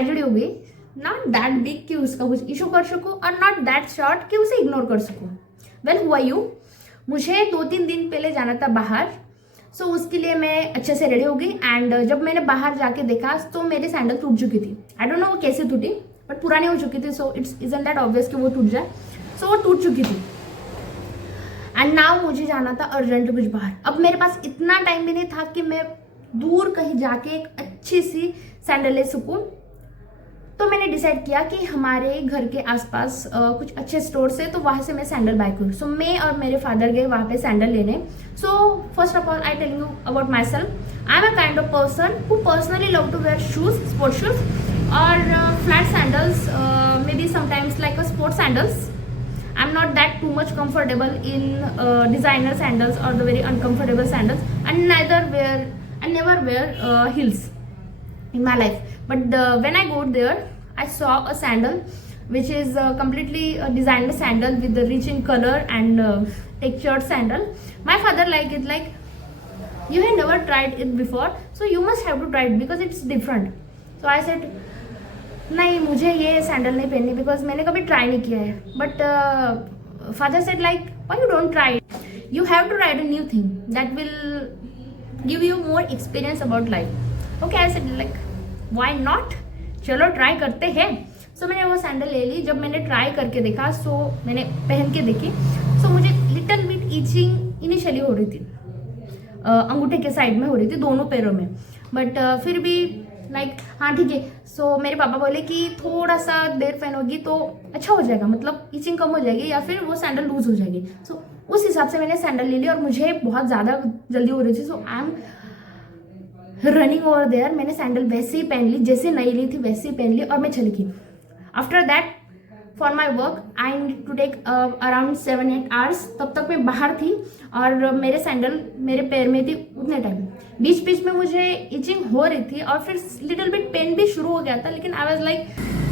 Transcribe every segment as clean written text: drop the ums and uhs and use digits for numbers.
ट्रेजेडी हो गई, not that big कि उसका कुछ इशू कर सकूं और नॉट दैट शॉर्ट कि उसे इग्नोर कर सकूं। वेल हुआ यूँ, मुझे 2-3 दिन पहले जाना था बाहर, सो उसके लिए मैं अच्छे से रेडी हो गई एंड जब मैंने बाहर जाके देखा तो मेरी सैंडल टूट चुकी थी। आई डोंट नो वो कैसे टूटी, बट पुरानी हो चुकी थी, so it's isn't that obvious कि वो टूट जाए। सो वो टूट चुकी थी एंड नाउ मुझे जाना था अर्जेंट कुछ बाहर। अब मेरे पास इतना टाइम भी नहीं था कि मैं दूर कहीं जाके एक अच्छी सी सैंडल ले सकूं। तो मैंने डिसाइड किया कि हमारे घर के आसपास कुछ अच्छे स्टोर्स है, तो वहां से मैं सैंडल बाय करूँ। सो मैं और मेरे फादर गए वहां पे सैंडल लेने। So first of all I tell you about myself, I am a kind of person who personally love to wear shoes, sport shoes और flat sandals, maybe sometimes like a sport sandals. I'm not that too much comfortable in designer sandals or the very uncomfortable sandals, and I never wear heels in my life. But when I go there, I saw a sandal which is completely a designer sandal with the rich in color and textured sandal. My father liked it, like, you have never tried it before, so you must have to try it because it's different. So I said, नहीं मुझे ये सैंडल नहीं पहननी बिकॉज मैंने कभी ट्राई नहीं किया है. But father said like, why you don't try, you have to try a new thing that will give you more experience about life. Okay, I said like why not, चलो ट्राई करते हैं. सो मैंने वो सैंडल ले ली. जब मैंने ट्राई करके देखा, सो मैंने पहन के देखी, सो मुझे लिटिल बिट ईचिंग इनिशियली हो रही थी, अंगूठे के साइड में हो रही थी, दोनों पैरों में. बट फिर भी लाइक हाँ ठीक है. सो मेरे पापा बोले कि थोड़ा सा देर पहनोगी तो अच्छा हो जाएगा, मतलब ईचिंग कम हो जाएगी या फिर वो सैंडल लूज हो जाएगी. सो उस हिसाब से मैंने सैंडल ले ली और मुझे बहुत ज़्यादा जल्दी हो रही थी. So I am running over there. मैंने सैंडल वैसे ही पहन ली, जैसे नई ली थी वैसे ही पहन ली और मैं चली गई. After that for my work I need to take around 7-8 hours. तब तक मैं बाहर थी और मेरे सैंडल मेरे पैर में थी उतने टाइम. बीच बीच में मुझे इचिंग हो रही थी और फिर लिटिल बिट पेन भी शुरू हो गया था, लेकिन आई वाज लाइक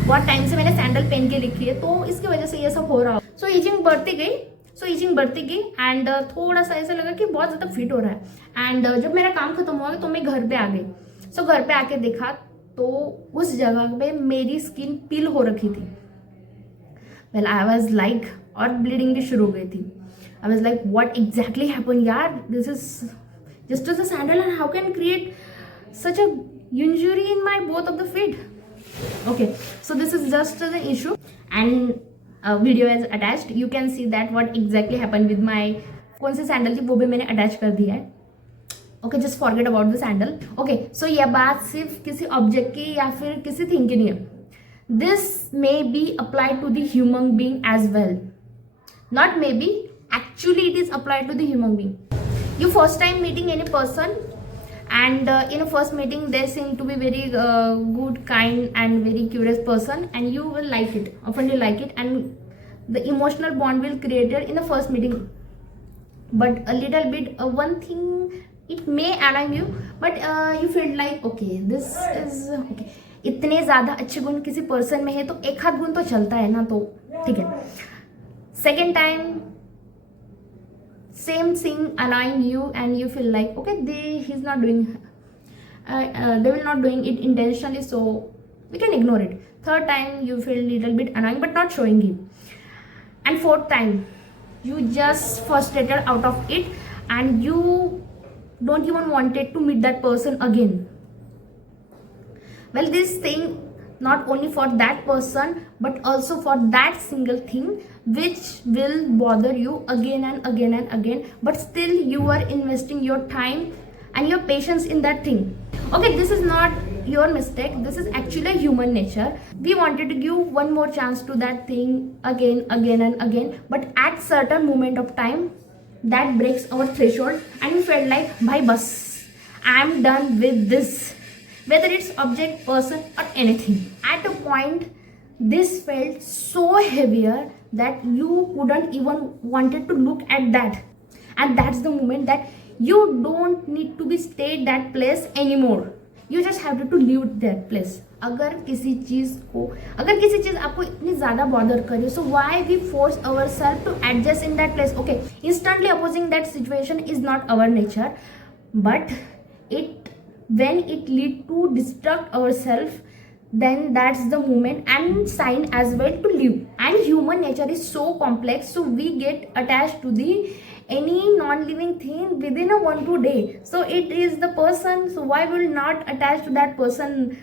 बहुत टाइम से मैंने सैंडल पहन के लिखी है तो इसकी वजह से ये सब हो रहा हो. सो इचिंग बढ़ती गई एंड थोड़ा सा ऐसा लगा कि बहुत ज़्यादा फिट हो रहा है. एंड जब मेरा काम खत्म हुआ तो मैं घर पे आ गई. सो घर पे आके देखा तो उस जगह पे मेरी स्किन पील हो रखी थी. वेल आई वाज लाइक, और ब्लीडिंग भी शुरू हो गई थी. I was like what exactly happen यार, this is just as a sandal and how can create such a injury in my both of the feet. Okay, so this is just the issue and a video is attached. You can see that what exactly happened with my कौन सी सैंडल थी वो भी मैंने अटैच कर दिया है. Okay, just forget about the sandal. Okay, so ये बात सिर्फ किसी ऑब्जेक्ट की या फिर किसी थिंग की नहीं है. This may be applied to the human being as well. Not may be, actually it is applied to the human being. You first time meeting any person and in a first meeting they seem to be very good, kind and very curious person, and you will like it, oftenly like it, and the emotional bond will created in the first meeting. But a little bit one thing, it may annoy you, but you feel like okay, this is okay. इतने ज़्यादा अच्छे गुण किसी पर्सन में है तो एक हाथ गुण तो चलता है ना, तो ठीक है. Second time same thing annoying you and you feel like okay, he's not doing they will not doing it intentionally, so we can ignore it. Third time you feel little bit annoying but not showing it, and fourth time you just frustrated out of it and you don't even wanted to meet that person again. Well, this thing not only for that person but also for that single thing which will bother you again and again and again, but still you are investing your time and your patience in that thing. Okay, this is not your mistake, this is actually human nature. We wanted to give one more chance to that thing again and again, but at certain moment of time that breaks our threshold and we felt like bhai bas, I am done with this, whether it's object, person or anything. At a point this felt so heavier that you couldn't even wanted to look at that, and that's the moment that you don't need to be stay that place anymore. You just have to leave that place. अगर किसी चीज़ आपको इतनी ज़्यादा बॉदर करे, so why we force ourselves to adjust in that place? Okay, instantly opposing that situation is not our nature, but when it lead to destruct ourselves, then that's the moment and sign as well to live. And human nature is so complex, so we get attached to the any non-living thing within a 1-2 day. So it is the person, so why will not attach to that person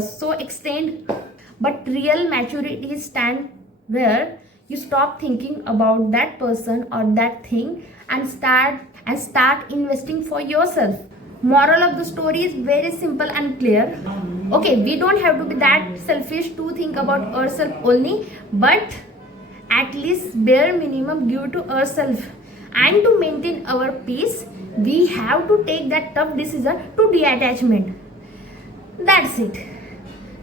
so extend? But real maturity stand where you stop thinking about that person or that thing and start investing for yourself. Moral of the story is very simple and clear. Okay, we don't have to be that selfish to think about ourselves only, but at least bare minimum give to ourselves. And to maintain our peace, we have to take that tough decision to detachment. That's it.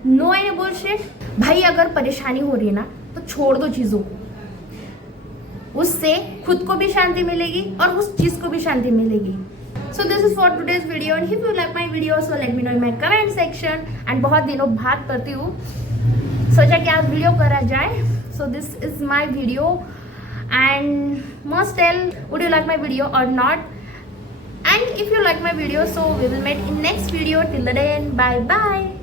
No any bullshit. भाई अगर परेशानी हो रही है ना तो छोड़ दो चीजों को, उससे खुद को भी शांति मिलेगी और उस चीज को भी शांति मिलेगी. सो this is for today's video and if you like my video so let me know in my comment section. And बहुत दिनों बाद करती हूँ, सोचा कि आज वीडियो करा जाए. So this is my video and must tell would you like my video or not. And if you like my video, so we will meet in next video. Till then, bye bye.